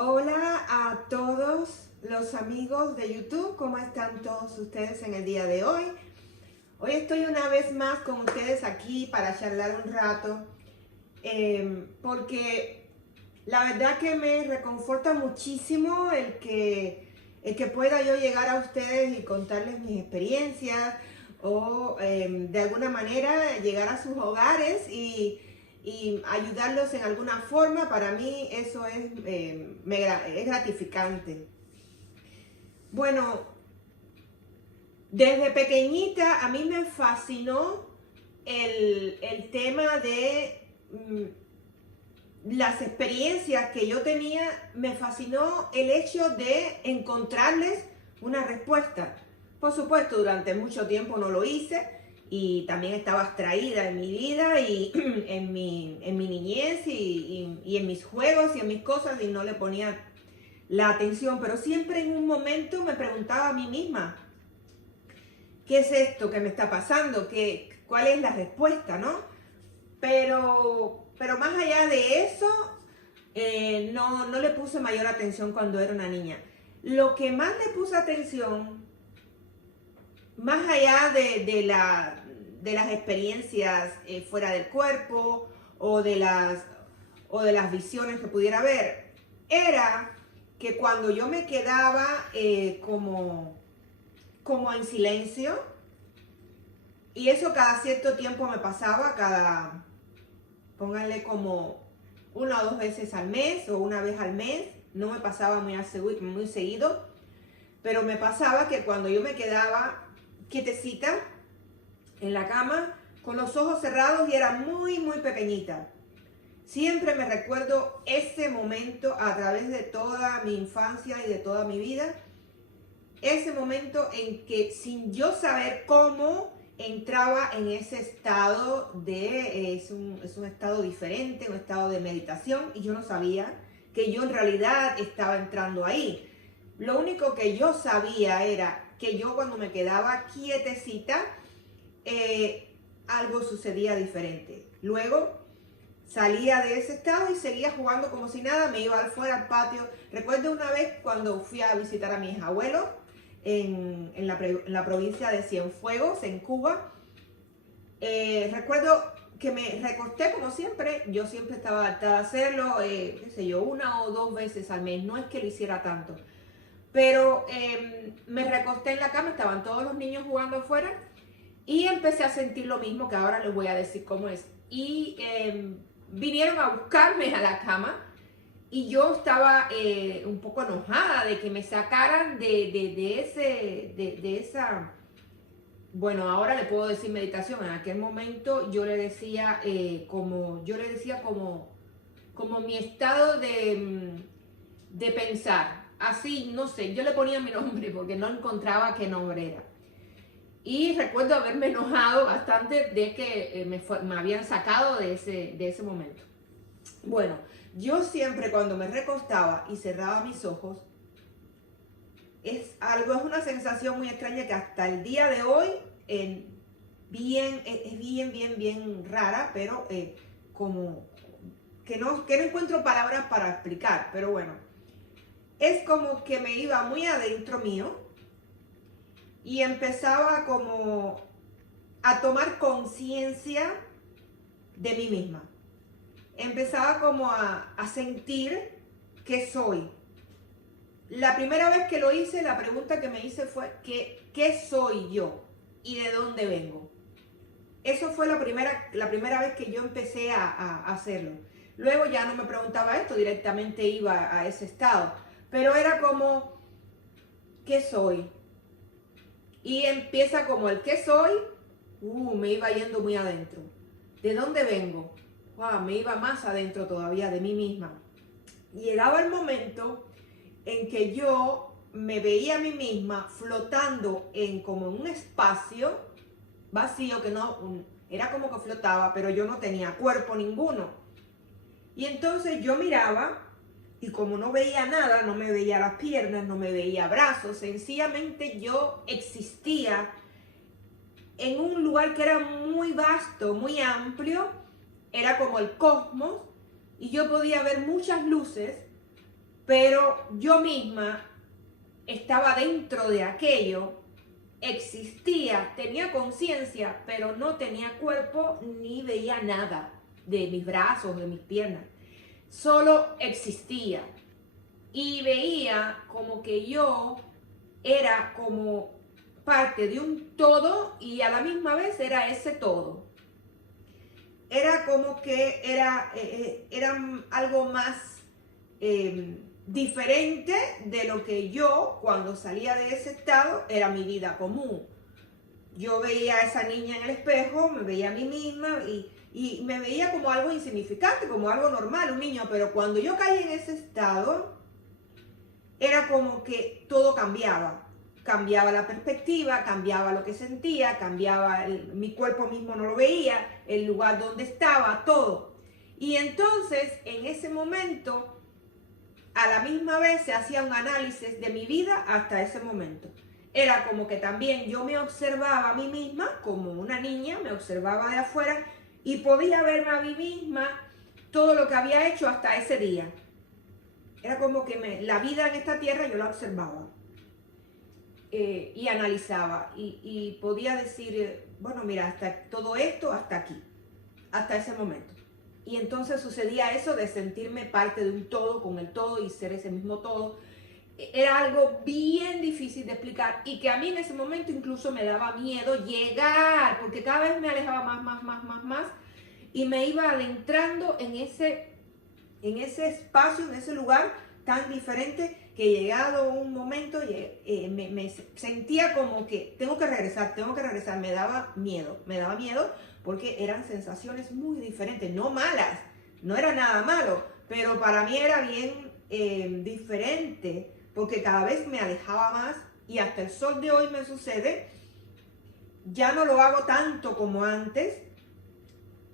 Hola a todos los amigos de YouTube, ¿cómo están todos ustedes en el día de hoy? Hoy estoy una vez más con ustedes aquí para charlar un rato, porque la verdad que me reconforta muchísimo el que pueda yo llegar a ustedes y contarles mis experiencias o de alguna manera llegar a sus hogares y ayudarlos en alguna forma. Para mí eso es gratificante. Bueno, desde pequeñita a mí me fascinó el tema de las experiencias que yo tenía. Me fascinó el hecho de encontrarles una respuesta. Por supuesto, durante mucho tiempo no lo hice y también estaba abstraída en mi vida y en mi niñez y en mis juegos y en mis cosas, y no le ponía la atención, pero siempre en un momento me preguntaba a mí misma, ¿qué es esto que me está pasando? ¿Cuál es la respuesta, no? Pero más allá de eso, no le puse mayor atención cuando era una niña. Lo que más le puse atención, más allá de las experiencias fuera del cuerpo o de las visiones que pudiera ver, era que cuando yo me quedaba como en silencio, y eso cada cierto tiempo me pasaba, pónganle como 1 o 2 veces al mes o una vez al mes, no me pasaba muy seguido, pero me pasaba que cuando yo me quedaba quietecita en la cama, con los ojos cerrados y era muy, muy pequeñita. Siempre me recuerdo ese momento a través de toda mi infancia y de toda mi vida. Ese momento en que, sin yo saber cómo, entraba en ese estado es un estado diferente, un estado de meditación, y yo no sabía que yo en realidad estaba entrando ahí. Lo único que yo sabía era que yo, cuando me quedaba quietecita, algo sucedía diferente. Luego salía de ese estado y seguía jugando como si nada, me iba afuera al patio. Recuerdo una vez cuando fui a visitar a mis abuelos en la provincia de Cienfuegos, en Cuba. Recuerdo que me recosté como siempre. Yo siempre estaba adaptada a hacerlo, qué sé yo, 1 o 2 veces al mes. No es que lo hiciera tanto, pero me recosté en la cama, estaban todos los niños jugando afuera y empecé a sentir lo mismo, que ahora les voy a decir cómo es. Y vinieron a buscarme a la cama y yo estaba un poco enojada de que me sacaran de esa, bueno, ahora le puedo decir meditación. En aquel momento yo le decía como mi estado de pensar. Así, no sé, yo le ponía mi nombre porque no encontraba qué nombre era. Y recuerdo haberme enojado bastante de que me habían sacado de ese momento. Bueno, yo siempre, cuando me recostaba y cerraba mis ojos, es una sensación muy extraña que hasta el día de hoy es bien rara, pero como que no encuentro palabras para explicar. Pero bueno, es como que me iba muy adentro mío y empezaba como a tomar conciencia de mí misma. Empezaba como a sentir que soy. La primera vez que lo hice, la pregunta que me hice fue, ¿qué soy yo? ¿Y de dónde vengo? Eso fue la primera vez que yo empecé a hacerlo. Luego ya no me preguntaba esto, directamente iba a ese estado. Pero era como, ¿qué soy? Y empieza como el ¿qué soy? Me iba yendo muy adentro. ¿De dónde vengo? Me iba más adentro todavía de mí misma. Y llegaba el momento en que yo me veía a mí misma flotando como en un espacio vacío, que no, era como que flotaba, pero yo no tenía cuerpo ninguno. Y entonces yo miraba y como no veía nada, no me veía las piernas, no me veía brazos, sencillamente yo existía en un lugar que era muy vasto, muy amplio, era como el cosmos, y yo podía ver muchas luces, pero yo misma estaba dentro de aquello, existía, tenía conciencia, pero no tenía cuerpo ni veía nada de mis brazos, de mis piernas. Solo existía y veía como que yo era como parte de un todo y a la misma vez era ese todo. Era como que era algo más diferente de lo que yo, cuando salía de ese estado, era mi vida común. Yo veía a esa niña en el espejo, me veía a mí misma y me veía como algo insignificante, como algo normal, un niño. Pero cuando yo caí en ese estado, era como que todo cambiaba. Cambiaba la perspectiva, cambiaba lo que sentía, cambiaba mi cuerpo mismo no lo veía, el lugar donde estaba, todo. Y entonces, en ese momento, a la misma vez se hacía un análisis de mi vida hasta ese momento. Era como que también yo me observaba a mí misma como una niña, me observaba de afuera y podía verme a mí misma todo lo que había hecho hasta ese día. Era como que la vida en esta tierra yo la observaba y analizaba y podía decir, bueno, mira, hasta todo esto, hasta aquí, hasta ese momento. Y entonces sucedía eso de sentirme parte de un todo con el todo y ser ese mismo todo. Era algo bien difícil de explicar y que a mí en ese momento incluso me daba miedo llegar, porque cada vez me alejaba más y me iba adentrando en ese espacio, en ese lugar tan diferente que llegado un momento me sentía como que tengo que regresar, me daba miedo porque eran sensaciones muy diferentes, no malas, no era nada malo, pero para mí era bien diferente porque cada vez me alejaba más y hasta el sol de hoy me sucede, ya no lo hago tanto como antes,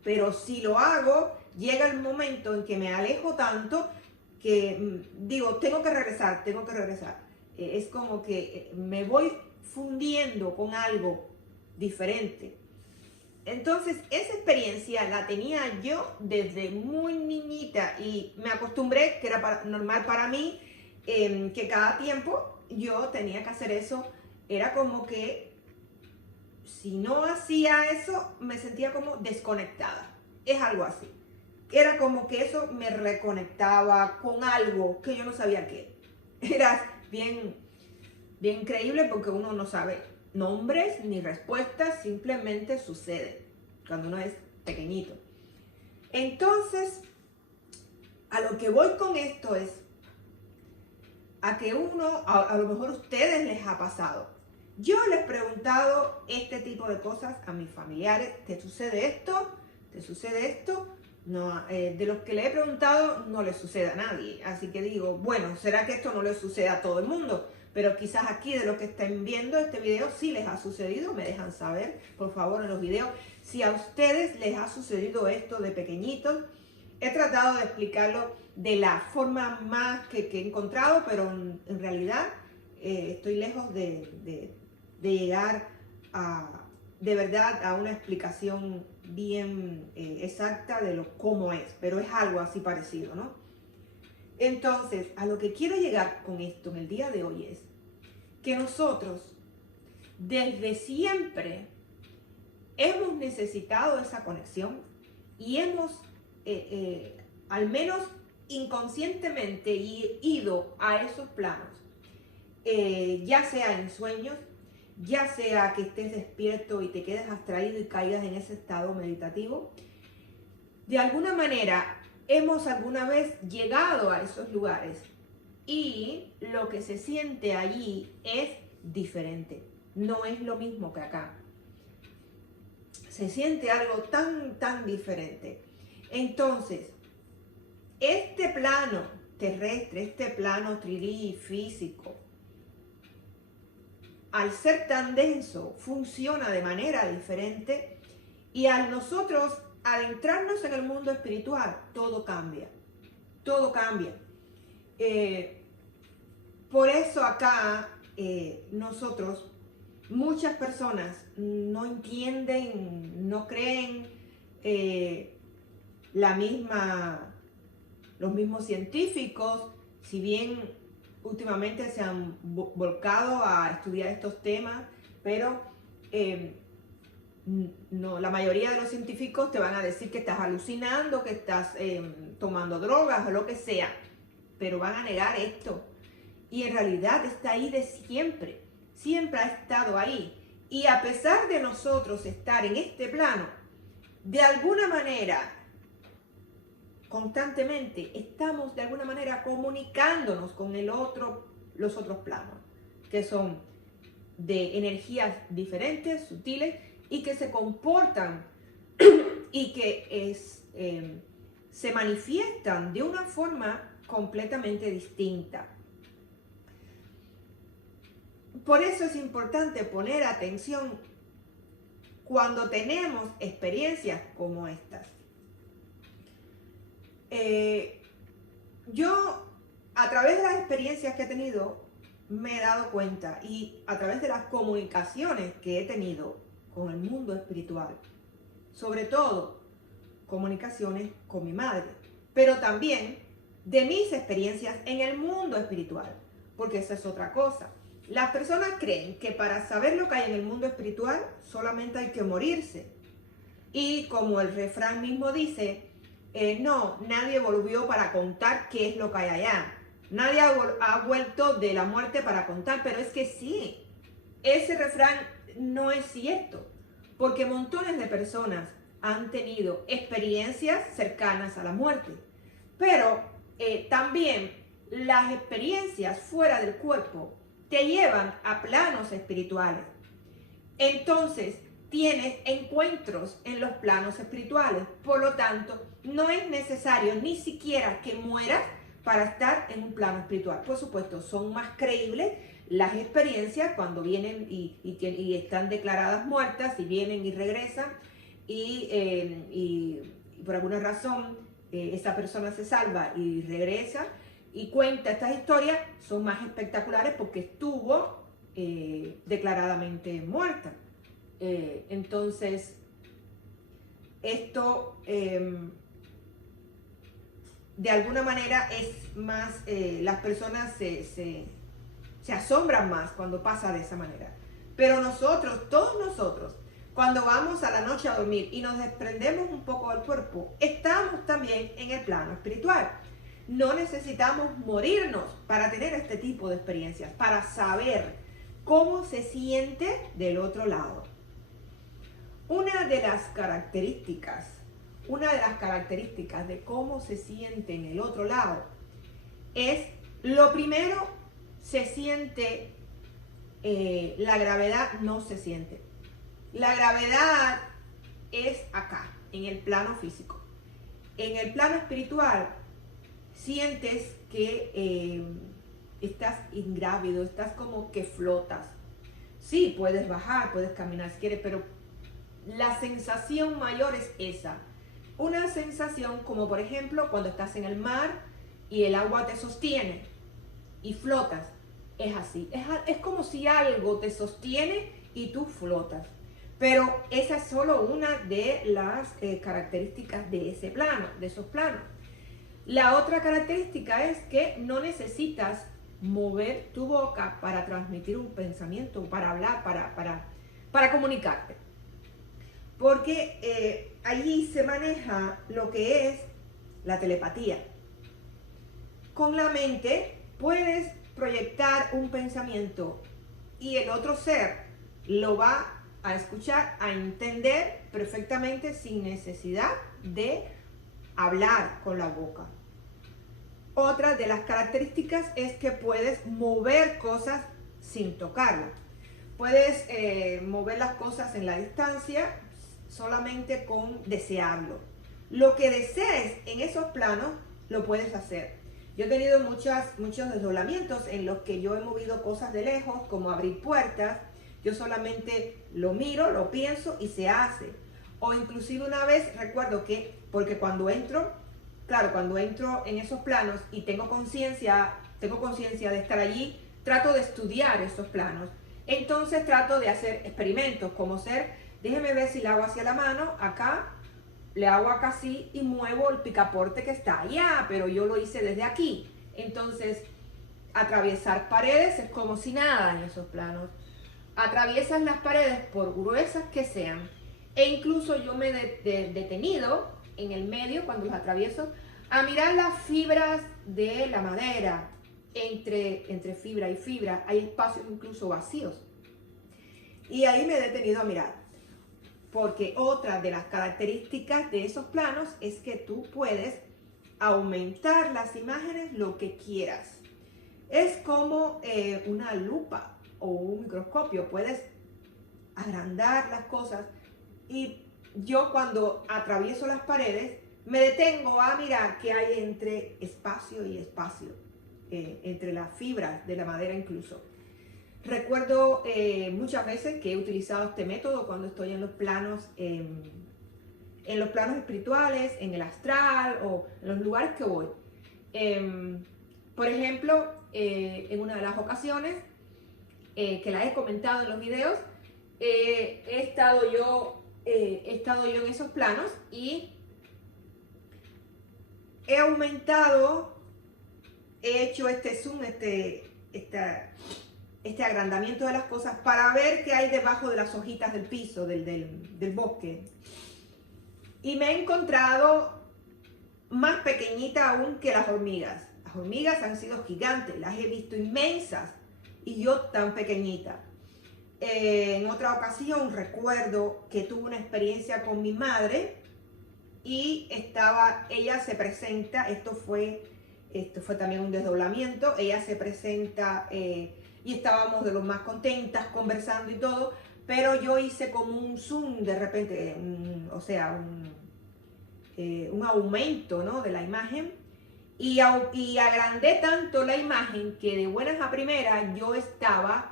pero si lo hago, llega el momento en que me alejo tanto que digo, tengo que regresar. Es como que me voy fundiendo con algo diferente. Entonces, esa experiencia la tenía yo desde muy niñita y me acostumbré, que era normal para mí, que cada tiempo yo tenía que hacer eso. Era como que si no hacía eso, me sentía como desconectada. Es algo así. Era como que eso me reconectaba con algo que yo no sabía qué. Era bien, bien increíble porque uno no sabe nombres ni respuestas, simplemente sucede cuando uno es pequeñito. Entonces, a lo que voy con esto es a que a lo mejor a ustedes les ha pasado. Yo les he preguntado este tipo de cosas a mis familiares. ¿Te sucede esto? ¿Te sucede esto? No, de los que le he preguntado no le sucede a nadie. Así que digo, bueno, ¿será que esto no le sucede a todo el mundo? Pero quizás aquí de los que estén viendo este video sí les ha sucedido. Me dejan saber, por favor, en los videos. Si a ustedes les ha sucedido esto de pequeñitos, he tratado de explicarlo de la forma más que he encontrado, pero en realidad estoy lejos de llegar de verdad a una explicación bien exacta de cómo es, pero es algo así parecido, ¿no? Entonces, a lo que quiero llegar con esto en el día de hoy es que nosotros desde siempre hemos necesitado esa conexión y hemos al menos inconscientemente ido a esos planos, ya sea en sueños, ya sea que estés despierto y te quedes abstraído y caigas en ese estado meditativo. De alguna manera hemos alguna vez llegado a esos lugares y lo que se siente allí es diferente, no es lo mismo que acá. Se siente algo tan diferente. Entonces, este plano terrestre, este plano 3D físico, al ser tan denso, funciona de manera diferente y al nosotros adentrarnos en el mundo espiritual, todo cambia. Todo cambia. Por eso acá nosotros, muchas personas no entienden, no creen los mismos científicos si bien últimamente se han volcado a estudiar estos temas, pero no, la mayoría de los científicos te van a decir que estás alucinando, que estás tomando drogas o lo que sea, pero van a negar esto. Y en realidad está ahí de siempre, siempre ha estado ahí. Y a pesar de nosotros estar en este plano, de alguna manera, constantemente, estamos de alguna manera comunicándonos con los otros planos, que son de energías diferentes, sutiles, y que se comportan y que se manifiestan de una forma completamente distinta. Por eso es importante poner atención cuando tenemos experiencias como estas. Yo, a través de las experiencias que he tenido, me he dado cuenta, y a través de las comunicaciones que he tenido con el mundo espiritual, sobre todo comunicaciones con mi madre, pero también de mis experiencias en el mundo espiritual, porque esa es otra cosa. Las personas creen que para saber lo que hay en el mundo espiritual solamente hay que morirse. Y como el refrán mismo dice, no, nadie volvió para contar qué es lo que hay allá. Nadie ha vuelto de la muerte para contar, pero es que sí, ese refrán no es cierto, porque montones de personas han tenido experiencias cercanas a la muerte, pero también las experiencias fuera del cuerpo te llevan a planos espirituales. Entonces, tienes encuentros en los planos espirituales. Por lo tanto, no es necesario ni siquiera que mueras para estar en un plano espiritual. Por supuesto, son más creíbles las experiencias cuando vienen y están declaradas muertas y vienen y regresan y por alguna razón esa persona se salva y regresa y cuenta estas historias. Son más espectaculares porque estuvo declaradamente muerta. Entonces, esto de alguna manera es más, las personas se asombran más cuando pasa de esa manera. Pero nosotros, todos nosotros, cuando vamos a la noche a dormir y nos desprendemos un poco del cuerpo, estamos también en el plano espiritual. No necesitamos morirnos para tener este tipo de experiencias, para saber cómo se siente del otro lado. Una de las características de cómo se siente en el otro lado es, lo primero, se siente, la gravedad no se siente. La gravedad es acá, en el plano físico. En el plano espiritual, sientes que estás ingrávido, estás como que flotas. Sí, puedes bajar, puedes caminar si quieres, pero la sensación mayor es esa. Una sensación como, por ejemplo, cuando estás en el mar y el agua te sostiene y flotas. Es así. Es como si algo te sostiene y tú flotas. Pero esa es solo una de las características de ese plano, de esos planos. La otra característica es que no necesitas mover tu boca para transmitir un pensamiento, para hablar, para comunicarte. Porque allí se maneja lo que es la telepatía. Con la mente puedes proyectar un pensamiento y el otro ser lo va a escuchar, a entender perfectamente sin necesidad de hablar con la boca. Otra de las características es que puedes mover cosas sin tocarlas. Puedes mover las cosas en la distancia solamente con desearlo. Lo que desees en esos planos lo puedes hacer. Yo he tenido muchos desdoblamientos en los que yo he movido cosas de lejos, como abrir puertas. Yo solamente lo miro, lo pienso y se hace. O inclusive una vez recuerdo que, porque cuando entro en esos planos y tengo conciencia de estar allí, trato de estudiar esos planos. Entonces trato de hacer experimentos, como déjeme ver si le hago hacia la mano, acá, le hago acá así y muevo el picaporte que está allá, pero yo lo hice desde aquí. Entonces, atravesar paredes es como si nada en esos planos. Atraviesas las paredes por gruesas que sean. E incluso yo me he detenido en el medio cuando los atravieso a mirar las fibras de la madera. Entre fibra y fibra hay espacios incluso vacíos. Y ahí me he detenido a mirar. Porque otra de las características de esos planos es que tú puedes aumentar las imágenes lo que quieras. Es como una lupa o un microscopio. Puedes agrandar las cosas. Y yo cuando atravieso las paredes me detengo a mirar qué hay entre espacio y espacio, entre las fibras de la madera incluso. Recuerdo muchas veces que he utilizado este método cuando estoy en los planos espirituales, en el astral o en los lugares que voy. Por ejemplo, en una de las ocasiones que la he comentado en los videos, he estado yo en esos planos y he aumentado, he hecho este zoom, este agrandamiento de las cosas para ver qué hay debajo de las hojitas del piso, del bosque. Y me he encontrado más pequeñita aún que las hormigas. Las hormigas han sido gigantes, las he visto inmensas y yo tan pequeñita. En otra ocasión recuerdo que tuve una experiencia con mi madre y ella se presenta, esto fue también un desdoblamiento, ella se presenta y estábamos de lo más contentas conversando y todo, pero yo hice como un zoom de repente, un aumento, ¿no?, de la imagen y agrandé tanto la imagen que de buenas a primeras yo estaba,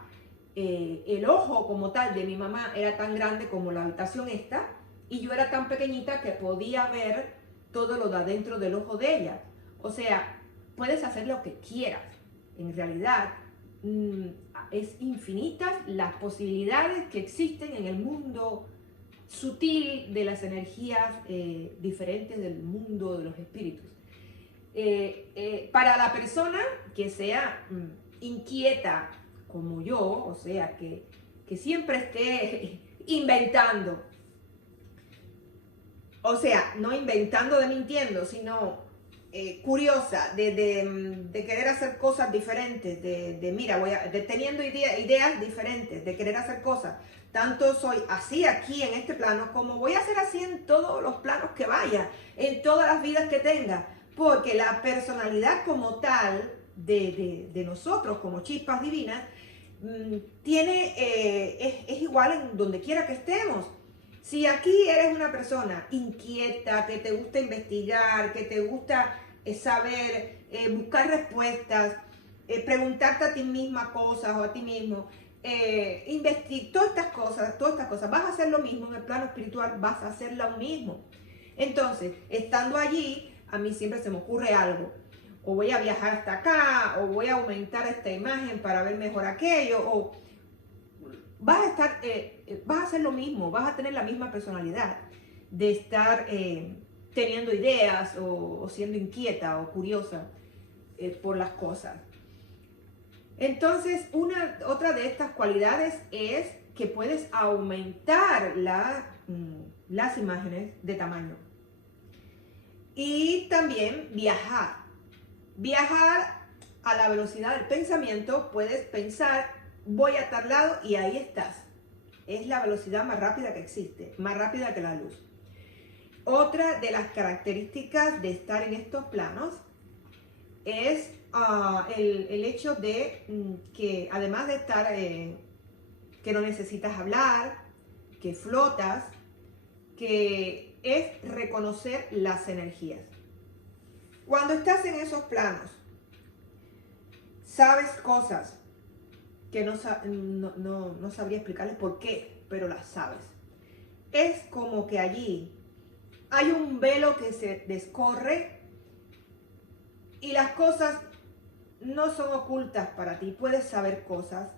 el ojo como tal de mi mamá era tan grande como la habitación esta y yo era tan pequeñita que podía ver todo lo de adentro del ojo de ella. O sea, puedes hacer lo que quieras. En realidad, es infinitas las posibilidades que existen en el mundo sutil de las energías diferentes del mundo de los espíritus. Para la persona que sea inquieta como yo, o sea, que siempre esté inventando, o sea, no inventando de mintiendo, sino curiosa, de querer hacer cosas diferentes, teniendo ideas diferentes, de querer hacer cosas. Tanto soy así aquí en este plano, como voy a ser así en todos los planos que vaya, en todas las vidas que tenga, porque la personalidad como tal de nosotros, como chispas divinas, es igual en donde quiera que estemos. Si aquí eres una persona inquieta, que te gusta investigar, que te gusta saber, buscar respuestas, preguntarte a ti misma cosas o a ti mismo, todas estas cosas, vas a hacer lo mismo en el plano espiritual, vas a hacer lo mismo. Entonces, estando allí, a mí siempre se me ocurre algo. O voy a viajar hasta acá, o voy a aumentar esta imagen para ver mejor aquello, o vas a hacer lo mismo, vas a tener la misma personalidad de estar teniendo ideas o siendo inquieta o curiosa por las cosas. Entonces, otra de estas cualidades es que puedes aumentar las imágenes de tamaño. Y también viajar. Viajar a la velocidad del pensamiento, puedes pensar, voy a tal lado y ahí estás. Es la velocidad más rápida que existe, más rápida que la luz. Otra de las características de estar en estos planos es el hecho de que además de estar, que no necesitas hablar, que flotas, que es reconocer las energías. Cuando estás en esos planos, sabes cosas que no sabría explicarles por qué, pero las sabes. Es como que allí hay un velo que se descorre y las cosas no son ocultas para ti, puedes saber cosas.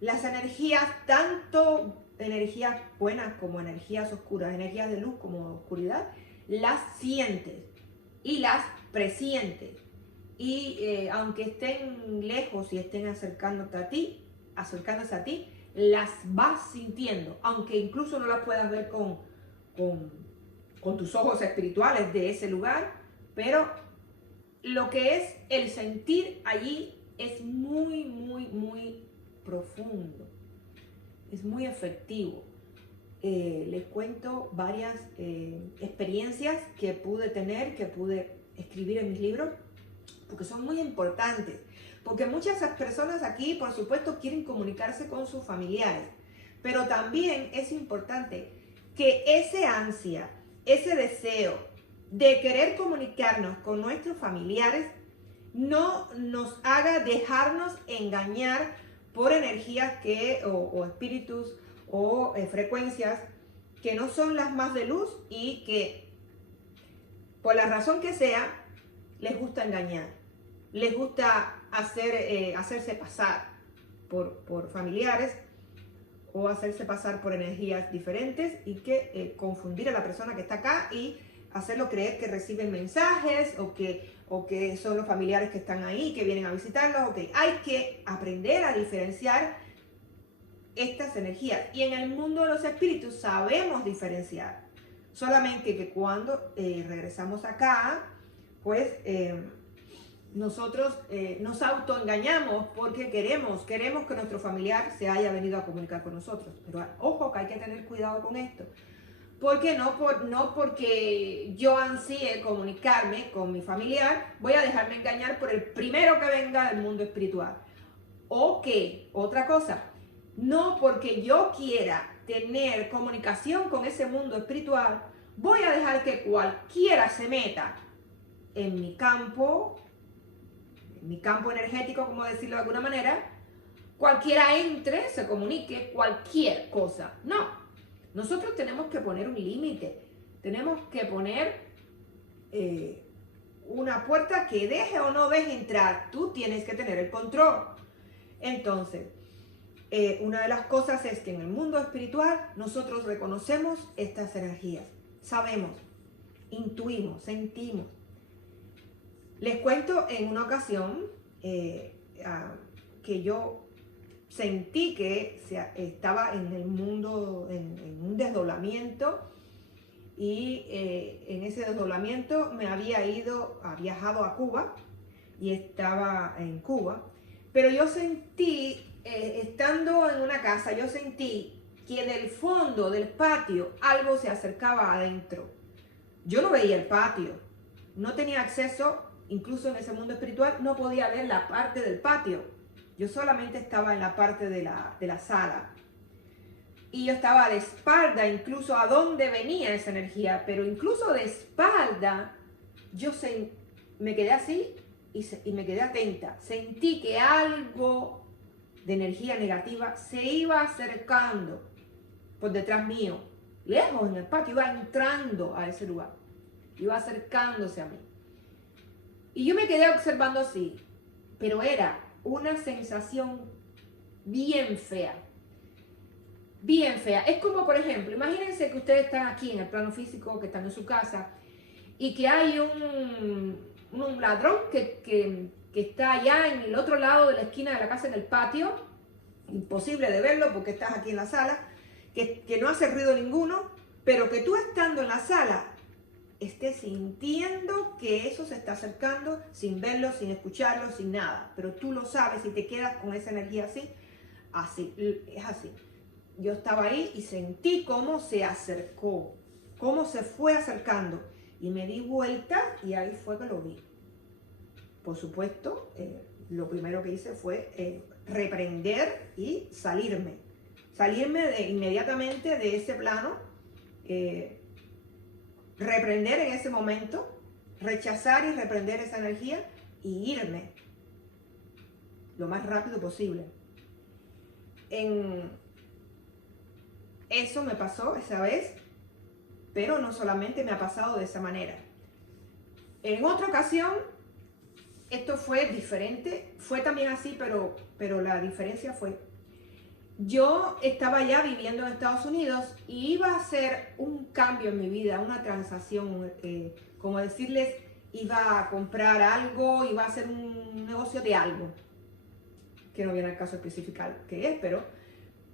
Las energías, tanto energías buenas como energías oscuras, energías de luz como de oscuridad, las sientes y las presientes. y aunque estén lejos y estén acercándose a ti, las vas sintiendo, aunque incluso no las puedas ver con tus ojos espirituales de ese lugar, pero lo que es el sentir allí es muy, muy, muy profundo, es muy efectivo. Les cuento varias experiencias que pude tener, que pude escribir en mis libros, porque son muy importantes. Porque muchas personas aquí, por supuesto, quieren comunicarse con sus familiares, pero también es importante que ese ansia, ese deseo de querer comunicarnos con nuestros familiares no nos haga dejarnos engañar por energías o espíritus o frecuencias que no son las más de luz y que por la razón que sea les gusta engañar, les gusta hacerse pasar por familiares o hacerse pasar por energías diferentes y que confundir a la persona que está acá y hacerlo creer que reciben mensajes o que son los familiares que están ahí, que vienen a visitarlos. Okay. Hay que aprender a diferenciar estas energías. Y en el mundo de los espíritus sabemos diferenciar. Solamente que cuando regresamos acá, pues nosotros nos autoengañamos porque queremos que nuestro familiar se haya venido a comunicar con nosotros. Pero ojo que hay que tener cuidado con esto. Porque no porque yo ansíe comunicarme con mi familiar, voy a dejarme engañar por el primero que venga del mundo espiritual. O que, otra cosa, no porque yo quiera tener comunicación con ese mundo espiritual, voy a dejar que cualquiera se meta en mi campo energético, como decirlo de alguna manera, cualquiera entre, se comunique, cualquier cosa. No, nosotros tenemos que poner un límite, tenemos que poner una puerta que deje o no deje entrar. Tú tienes que tener el control. Entonces, una de las cosas es que en el mundo espiritual nosotros reconocemos estas energías, sabemos, intuimos, sentimos. Les cuento en una ocasión que yo sentí que estaba en el mundo, en un desdoblamiento, y en ese desdoblamiento me había viajado a Cuba y estaba en Cuba, pero yo sentí, estando en una casa, yo sentí que del fondo del patio algo se acercaba adentro. Yo no veía el patio, no tenía acceso. Incluso en ese mundo espiritual no podía ver la parte del patio. Yo solamente estaba en la parte de la sala. Y yo estaba de espalda incluso a dónde venía esa energía. Pero incluso de espalda, me quedé así y me quedé atenta. Sentí que algo de energía negativa se iba acercando por detrás mío. Lejos en el patio, iba entrando a ese lugar. Iba acercándose a mí. Y yo me quedé observando así, pero era una sensación bien fea, bien fea. Es como, por ejemplo, imagínense que ustedes están aquí en el plano físico, que están en su casa, y que hay un ladrón que está allá en el otro lado de la esquina de la casa, en el patio, imposible de verlo porque estás aquí en la sala, que no hace ruido ninguno, pero que tú estando en la sala, estés sintiendo que eso se está acercando sin verlo, sin escucharlo, sin nada. Pero tú lo sabes y te quedas con esa energía así, es así. Yo estaba ahí y sentí cómo se acercó, cómo se fue acercando. Y me di vuelta y ahí fue que lo vi. Por supuesto, lo primero que hice fue reprender y salirme. Inmediatamente de ese plano. Reprender en ese momento, rechazar y reprender esa energía y irme lo más rápido posible. Eso me pasó esa vez, pero no solamente me ha pasado de esa manera. En otra ocasión, esto fue diferente, fue también así, pero la diferencia fue, yo estaba ya viviendo en Estados Unidos y iba a hacer un cambio en mi vida, una transacción, como decirles, iba a comprar algo, iba a hacer un negocio de algo, que no viene al caso especificar qué es, pero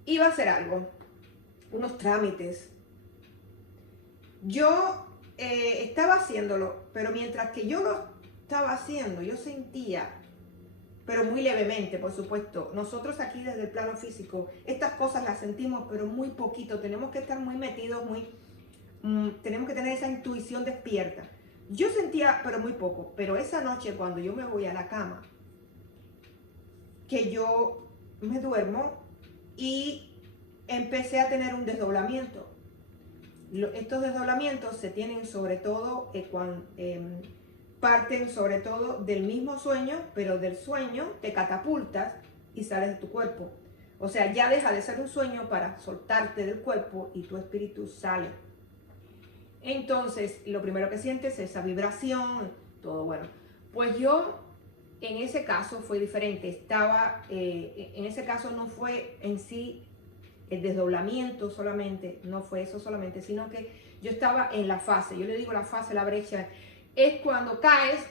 iba a hacer algo, unos trámites. Yo estaba haciéndolo, pero mientras que yo lo estaba haciendo, yo sentía, pero muy levemente, por supuesto, nosotros aquí desde el plano físico, estas cosas las sentimos, pero muy poquito, tenemos que estar muy metidos, tenemos que tener esa intuición despierta. Yo sentía, pero muy poco, pero esa noche cuando yo me voy a la cama, que yo me duermo y empecé a tener un desdoblamiento. Estos desdoblamientos se tienen sobre todo cuando parten sobre todo del mismo sueño, pero del sueño te catapultas y sales de tu cuerpo. O sea, ya deja de ser un sueño para soltarte del cuerpo y tu espíritu sale. Entonces, lo primero que sientes es esa vibración, todo bueno. Pues yo, en ese caso fue diferente. En ese caso no fue en sí el desdoblamiento solamente, no fue eso solamente, sino que yo estaba en la fase, yo le digo la fase, la brecha, es cuando caes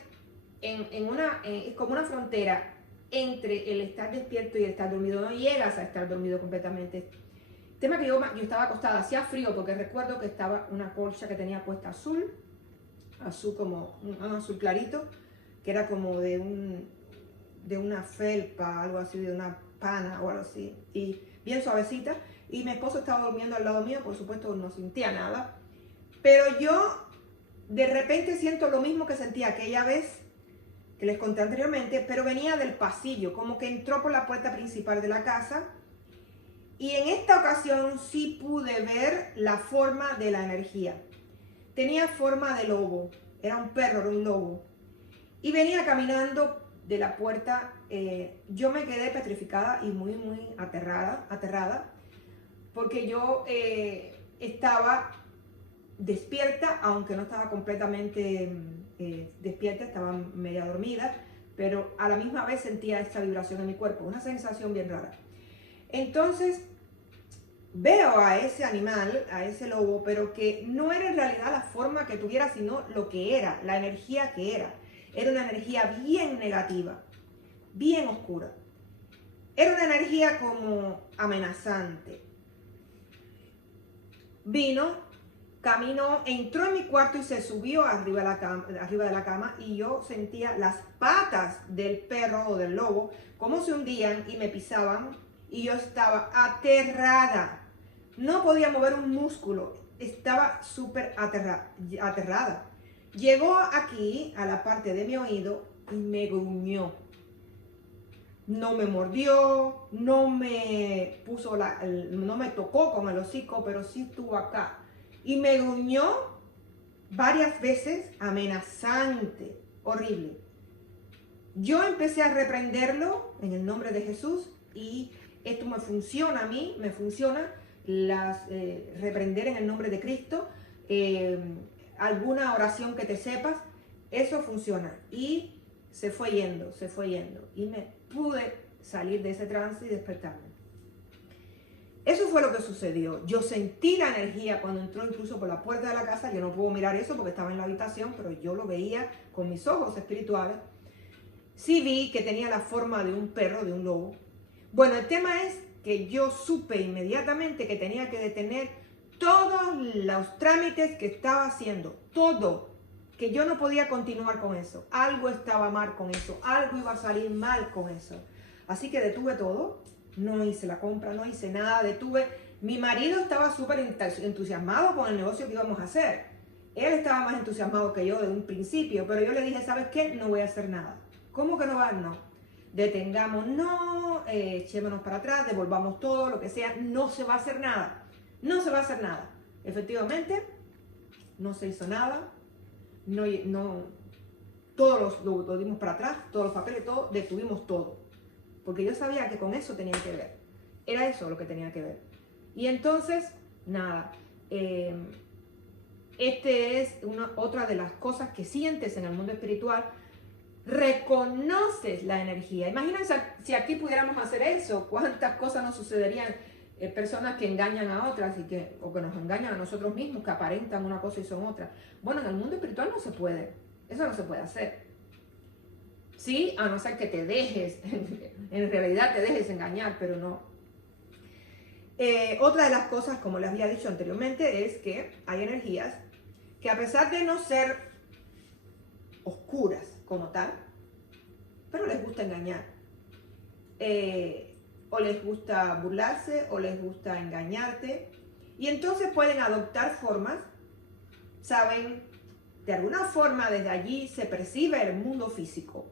es como una frontera entre el estar despierto y el estar dormido, no llegas a estar dormido completamente. Tema que yo estaba acostada, hacía frío porque recuerdo que estaba una colcha que tenía puesta azul como un azul clarito, que era como de una felpa, algo así, de una pana o algo así, y bien suavecita, y mi esposo estaba durmiendo al lado mío, por supuesto no sentía nada, pero yo de repente siento lo mismo que sentía aquella vez que les conté anteriormente, pero venía del pasillo, como que entró por la puerta principal de la casa, y en esta ocasión sí pude ver la forma de la energía. Tenía forma de lobo, era un perro, era un lobo, y venía caminando de la puerta. Yo me quedé petrificada y muy aterrada, porque yo estaba despierta, aunque no estaba completamente despierta, estaba media dormida, pero a la misma vez sentía esta vibración en mi cuerpo, una sensación bien rara. Entonces veo a ese animal, a ese lobo, pero que no era en realidad la forma que tuviera, sino lo que era, la energía que era. Era una energía bien negativa, bien oscura. Era una energía como amenazante. Vino, caminó, entró en mi cuarto y se subió arriba de la cama, y yo sentía las patas del perro o del lobo como se hundían y me pisaban, y yo estaba aterrada. No podía mover un músculo, estaba súper aterrada. Llegó aquí a la parte de mi oído y me gruñó. No me mordió, no me tocó con el hocico, pero sí estuvo acá. Y me gruñó varias veces, amenazante, horrible. Yo empecé a reprenderlo en el nombre de Jesús, y esto me funciona a mí, me funciona reprender en el nombre de Cristo. Alguna oración que te sepas, eso funciona. Y se fue yendo, y me pude salir de ese trance y despertarme. Eso fue lo que sucedió. Yo sentí la energía cuando entró incluso por la puerta de la casa. Yo no puedo mirar eso porque estaba en la habitación, pero yo lo veía con mis ojos espirituales. Sí vi que tenía la forma de un perro, de un lobo. Bueno, el tema es que yo supe inmediatamente que tenía que detener todos los trámites que estaba haciendo, todo, que yo no podía continuar con eso. Algo estaba mal con eso, algo iba a salir mal con eso. Así que detuve todo, no hice la compra, no hice nada, Mi marido estaba súper entusiasmado con el negocio que íbamos a hacer. Él estaba más entusiasmado que yo de un principio, pero yo le dije, ¿sabes qué? No voy a hacer nada. ¿Cómo que no va? No. Detengamos, no, echémonos para atrás, devolvamos todo, lo que sea, no se va a hacer nada. No se va a hacer nada. Efectivamente, no se hizo nada. Todos lo dimos para atrás, todos los papeles, todo, detuvimos todo. Porque yo sabía que con eso tenía que ver. Era eso lo que tenía que ver. Y entonces, nada, es otra de las cosas que sientes en el mundo espiritual. Reconoces la energía. Imagínense si aquí pudiéramos hacer eso, cuántas cosas nos sucederían. Personas que engañan a otras o que nos engañan a nosotros mismos, que aparentan una cosa y son otra. Bueno, en el mundo espiritual no se puede. Eso no se puede hacer. Sí, a no ser que te dejes, en realidad te dejes engañar, pero no. Otra de las cosas, como les había dicho anteriormente, es que hay energías que a pesar de no ser oscuras como tal, pero les gusta engañar. O les gusta burlarse, o les gusta engañarte. Y entonces pueden adoptar formas, saben, de alguna forma desde allí se percibe el mundo físico.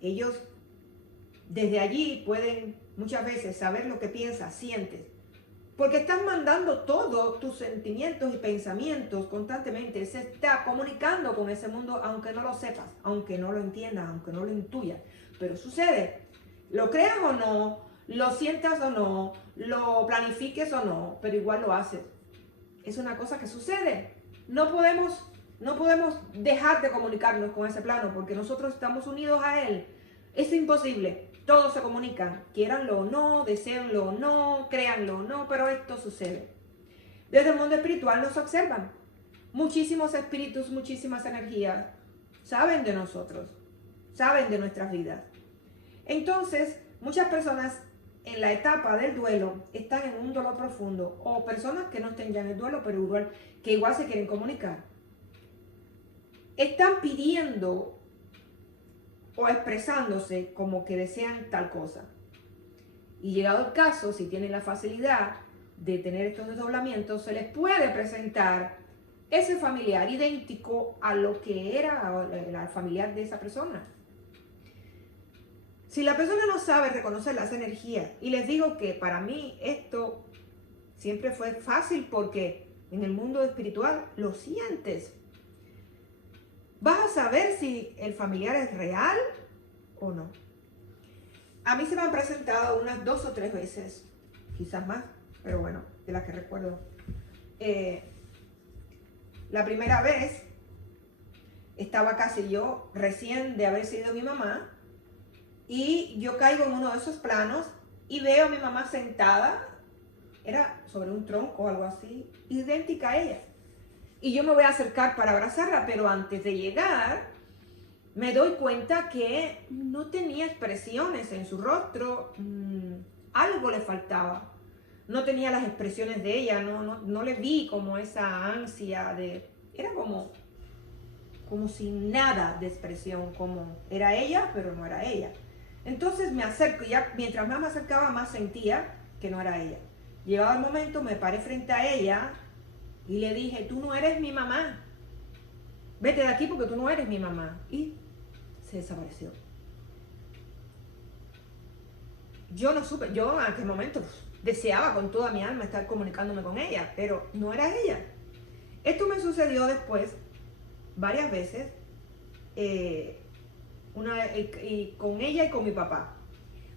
Ellos desde allí pueden muchas veces saber lo que piensas, sientes. Porque están mandando todos tus sentimientos y pensamientos constantemente. Se está comunicando con ese mundo aunque no lo sepas, aunque no lo entiendas, aunque no lo intuyas. Pero sucede. Lo creas o no, lo sientas o no, lo planifiques o no, pero igual lo haces. Es una cosa que sucede. No podemos dejar de comunicarnos con ese plano porque nosotros estamos unidos a él. Es imposible. Todos se comunican, quieranlo o no, deseenlo o no, créanlo o no, pero esto sucede. Desde el mundo espiritual nos observan. Muchísimos espíritus, muchísimas energías saben de nosotros, saben de nuestras vidas. Entonces, muchas personas en la etapa del duelo están en un dolor profundo, o personas que no estén ya en el duelo, pero igual, que igual se quieren comunicar. Están pidiendo o expresándose como que desean tal cosa. Y llegado el caso, si tienen la facilidad de tener estos desdoblamientos, se les puede presentar ese familiar idéntico a lo que era el familiar de esa persona. Si la persona no sabe reconocer las energías, y les digo que para mí esto siempre fue fácil porque en el mundo espiritual lo sientes. Vas a saber si el familiar es real o no. A mí se me han presentado unas 2 o 3 veces, quizás más, pero bueno, de las que recuerdo. La primera vez estaba casi yo recién de haber sido mi mamá y yo caigo en uno de esos planos y veo a mi mamá sentada, era sobre un tronco o algo así, idéntica a ella. Y yo me voy a acercar para abrazarla, pero antes de llegar, me doy cuenta que no tenía expresiones en su rostro, algo le faltaba. No tenía las expresiones de ella, no le vi como esa ansia de... Era como sin nada de expresión, como era ella, pero no era ella. Entonces me acerco y ya mientras más me acercaba, más sentía que no era ella. Llegado el momento, me paré frente a ella y le dije, tú no eres mi mamá. Vete de aquí porque tú no eres mi mamá. Y se desapareció. Yo no supe, yo en aquel momento deseaba con toda mi alma estar comunicándome con ella, pero no era ella. Esto me sucedió después varias veces, con ella y con mi papá.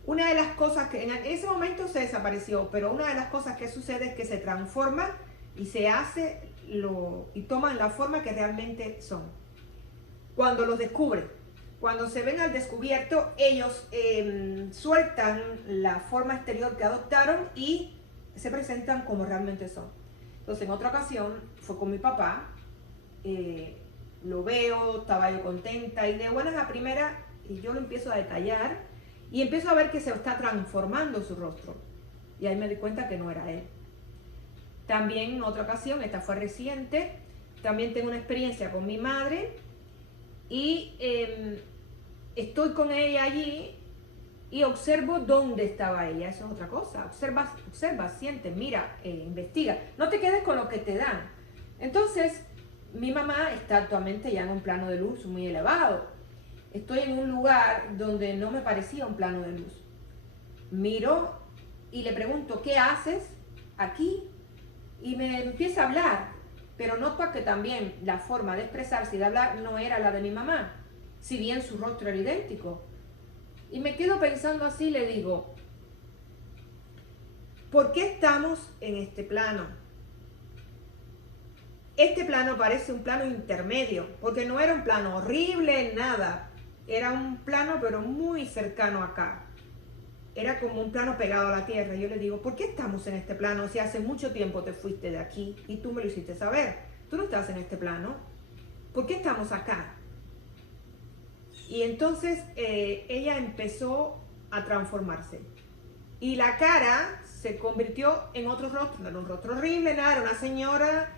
Una de las cosas que en ese momento se desapareció, pero una de las cosas que sucede es que se transforma y se hace y toman la forma que realmente son. Cuando los descubren, cuando se ven al descubierto, ellos sueltan la forma exterior que adoptaron y se presentan como realmente son. Entonces, en otra ocasión, fue con mi papá, lo veo, estaba yo contenta y de buenas a primeras yo lo empiezo a detallar y empiezo a ver que se está transformando su rostro. Y ahí me di cuenta que no era él. También en otra ocasión, esta fue reciente, también tengo una experiencia con mi madre y estoy con ella allí y observo dónde estaba ella. Eso es otra cosa. Observa, siente, mira, investiga. No te quedes con lo que te dan. Entonces, mi mamá está actualmente ya en un plano de luz muy elevado. Estoy en un lugar donde no me parecía un plano de luz. Miro y le pregunto, ¿qué haces aquí? Y me empieza a hablar, pero noto que también la forma de expresarse y de hablar no era la de mi mamá, si bien su rostro era idéntico. Y me quedo pensando así, le digo, ¿por qué estamos en este plano? Este plano parece un plano intermedio, porque no era un plano horrible, nada. Era un plano, pero muy cercano acá. Era como un plano pegado a la tierra. Yo le digo, ¿por qué estamos en este plano si hace mucho tiempo te fuiste de aquí y tú me lo hiciste saber? Tú no estás en este plano. ¿Por qué estamos acá? Y entonces ella empezó a transformarse. Y la cara se convirtió en otro rostro, no era un rostro horrible, nada, era una señora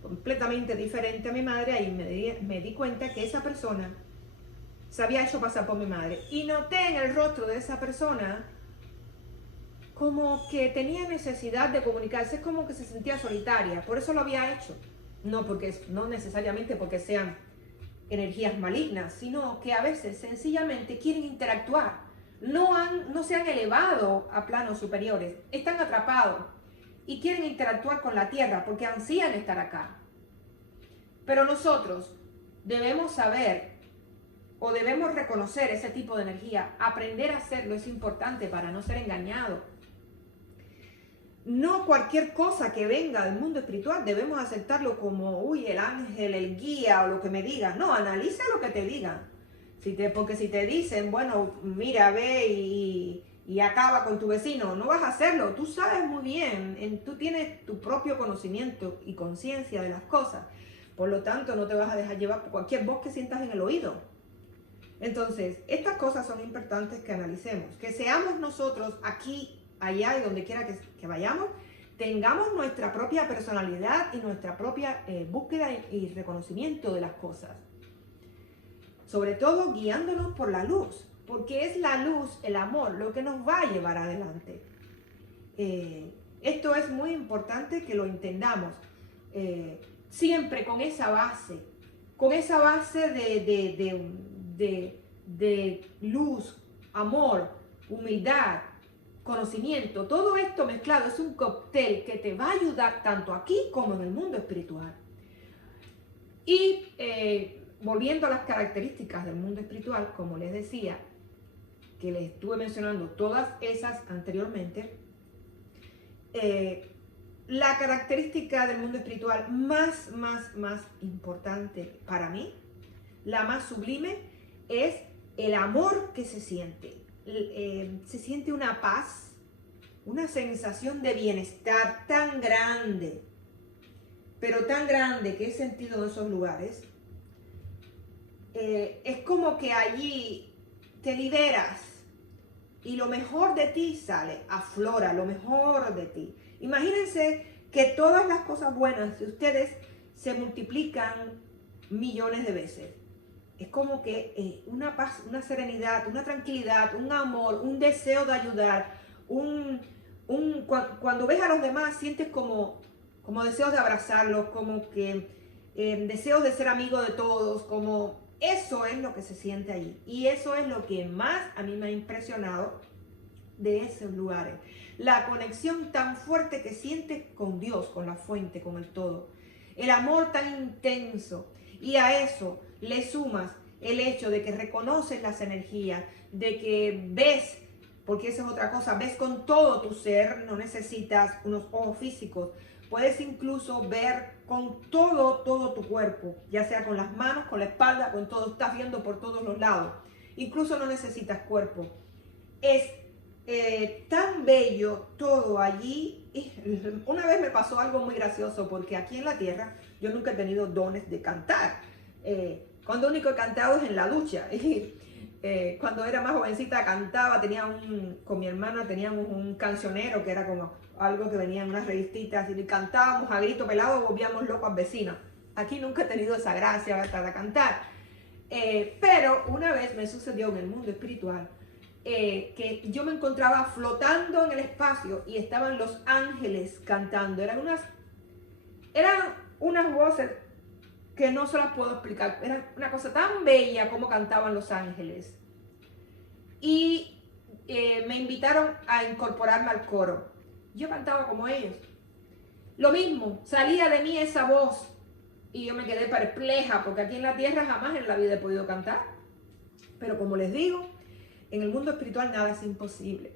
completamente diferente a mi madre. Ahí me di cuenta que esa persona se había hecho pasar por mi madre. Y noté en el rostro de esa persona como que tenía necesidad de comunicarse, es como que se sentía solitaria, por eso lo había hecho. No necesariamente porque sean energías malignas, sino que a veces sencillamente quieren interactuar. No se han elevado a planos superiores, están atrapados y quieren interactuar con la tierra porque ansían estar acá. Pero nosotros debemos saber o debemos reconocer ese tipo de energía, aprender a hacerlo es importante para no ser engañado. No cualquier cosa que venga del mundo espiritual debemos aceptarlo como, uy, el ángel, el guía o lo que me diga. No, analiza lo que te digan. Porque si te dicen, bueno, mira, ve y acaba con tu vecino, no vas a hacerlo. Tú sabes muy bien, tú tienes tu propio conocimiento y conciencia de las cosas. Por lo tanto, no te vas a dejar llevar por cualquier voz que sientas en el oído. Entonces, estas cosas son importantes que analicemos. Que seamos nosotros aquí, allá y donde quiera que vayamos, tengamos nuestra propia personalidad y nuestra propia búsqueda y reconocimiento de las cosas. Sobre todo guiándonos por la luz, porque es la luz, el amor, lo que nos va a llevar adelante. Esto es muy importante que lo entendamos, siempre con esa base de luz, amor, humildad, conocimiento. Todo esto mezclado es un cóctel que te va a ayudar tanto aquí como en el mundo espiritual. Y volviendo a las características del mundo espiritual, como les decía, que les estuve mencionando todas esas anteriormente, la característica del mundo espiritual más importante para mí, la más sublime, es el amor que se siente. Se siente una paz, una sensación de bienestar tan grande, pero tan grande que he sentido en esos lugares. Es como que allí te liberas y lo mejor de ti sale, aflora lo mejor de ti. Imagínense que todas las cosas buenas de ustedes se multiplican millones de veces. Es como que una paz, una serenidad, una tranquilidad, un amor, un deseo de ayudar, cuando ves a los demás sientes como deseos de abrazarlos, como que deseos de ser amigo de todos, como eso es lo que se siente allí. Y eso es lo que más a mí me ha impresionado de esos lugares. La conexión tan fuerte que sientes con Dios, con la fuente, con el todo. El amor tan intenso. Y a eso le sumas el hecho de que reconoces las energías, de que ves, porque esa es otra cosa, ves con todo tu ser, no necesitas unos ojos físicos. Puedes incluso ver con todo tu cuerpo, ya sea con las manos, con la espalda, con todo, estás viendo por todos los lados. Incluso no necesitas cuerpo. Es tan bello todo allí. Una vez me pasó algo muy gracioso, porque aquí en la tierra yo nunca he tenido dones de cantar. Cuando único he cantado es en la ducha. Cuando era más jovencita cantaba, con mi hermana teníamos un cancionero que era como algo que venía en unas revistitas y cantábamos a grito pelado, volvíamos locos al vecino. Aquí nunca he tenido esa gracia para cantar. Pero una vez me sucedió en el mundo espiritual que yo me encontraba flotando en el espacio y estaban los ángeles cantando. Eran unas voces que no se las puedo explicar. Era una cosa tan bella como cantaban los ángeles. Y me invitaron a incorporarme al coro. Yo cantaba como ellos. Lo mismo, salía de mí esa voz y yo me quedé perpleja, porque aquí en la tierra jamás en la vida he podido cantar. Pero como les digo, en el mundo espiritual nada es imposible.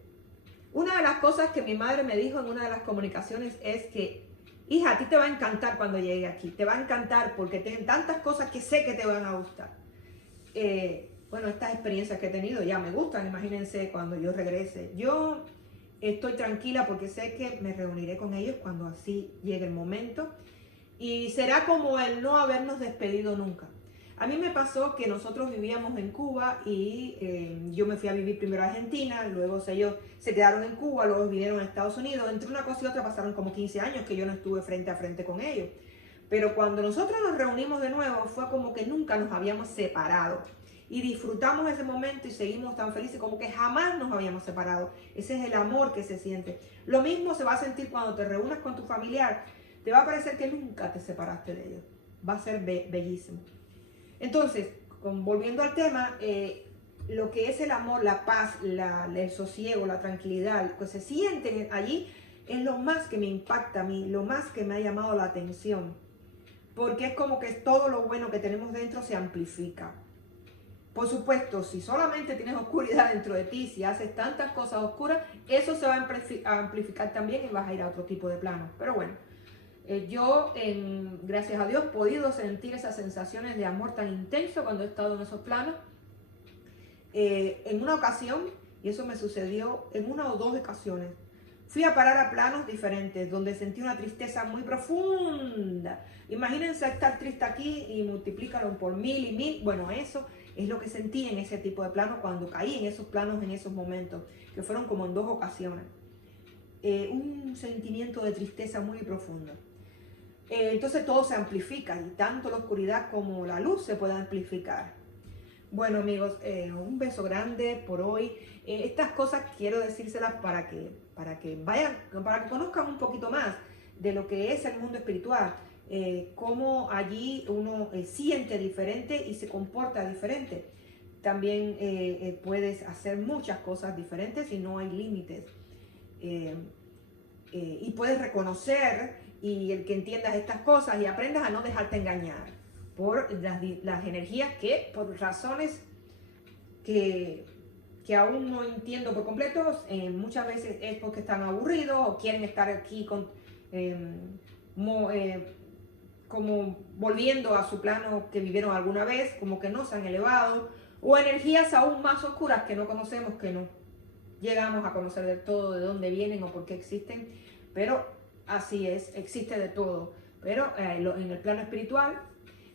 Una de las cosas que mi madre me dijo en una de las comunicaciones es que, hija, a ti te va a encantar cuando llegue aquí. Te va a encantar porque tienen tantas cosas que sé que te van a gustar. Bueno, estas experiencias que he tenido ya me gustan. Imagínense cuando yo regrese. Yo estoy tranquila porque sé que me reuniré con ellos cuando así llegue el momento. Y será como el no habernos despedido nunca. A mí me pasó que nosotros vivíamos en Cuba y yo me fui a vivir primero a Argentina, luego ellos se quedaron en Cuba, luego vinieron a Estados Unidos. Entre una cosa y otra pasaron como 15 años que yo no estuve frente a frente con ellos. Pero cuando nosotros nos reunimos de nuevo fue como que nunca nos habíamos separado. Y disfrutamos ese momento y seguimos tan felices como que jamás nos habíamos separado. Ese es el amor que se siente. Lo mismo se va a sentir cuando te reúnas con tu familiar. Te va a parecer que nunca te separaste de ellos. Va a ser bellísimo. Entonces, volviendo al tema, lo que es el amor, la paz, el sosiego, la tranquilidad, lo que se sienten allí es lo más que me impacta a mí, lo más que me ha llamado la atención. Porque es como que todo lo bueno que tenemos dentro se amplifica. Por supuesto, si solamente tienes oscuridad dentro de ti, si haces tantas cosas oscuras, eso se va a amplificar también y vas a ir a otro tipo de plano. Pero bueno. Yo, gracias a Dios, he podido sentir esas sensaciones de amor tan intenso cuando he estado en esos planos. En una ocasión, y eso me sucedió en una o dos ocasiones, fui a parar a planos diferentes, donde sentí una tristeza muy profunda. Imagínense estar triste aquí y multiplícalo por 1000 y 1000. Bueno, eso es lo que sentí en ese tipo de planos cuando caí en esos planos, en esos momentos, que fueron como en dos ocasiones. Un sentimiento de tristeza muy profundo. Entonces todo se amplifica y tanto la oscuridad como la luz se puede amplificar. Bueno amigos, un beso grande por hoy. Estas cosas quiero decírselas para que vayan, para que conozcan un poquito más de lo que es el mundo espiritual. Cómo allí uno siente diferente y se comporta diferente. También puedes hacer muchas cosas diferentes y no hay límites. Y puedes reconocer y el que entiendas estas cosas y aprendas a no dejarte engañar por las energías que por razones que aún no entiendo por completo, muchas veces es porque están aburridos o quieren estar aquí como volviendo a su plano que vivieron alguna vez, como que no se han elevado, o energías aún más oscuras que no conocemos, que no llegamos a conocer del todo de dónde vienen o por qué existen, pero así es, existe de todo. Pero en el plano espiritual,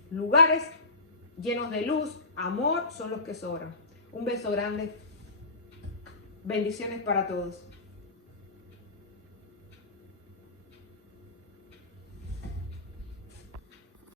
lugares llenos de luz, amor, son los que sobran. Un beso grande. Bendiciones para todos.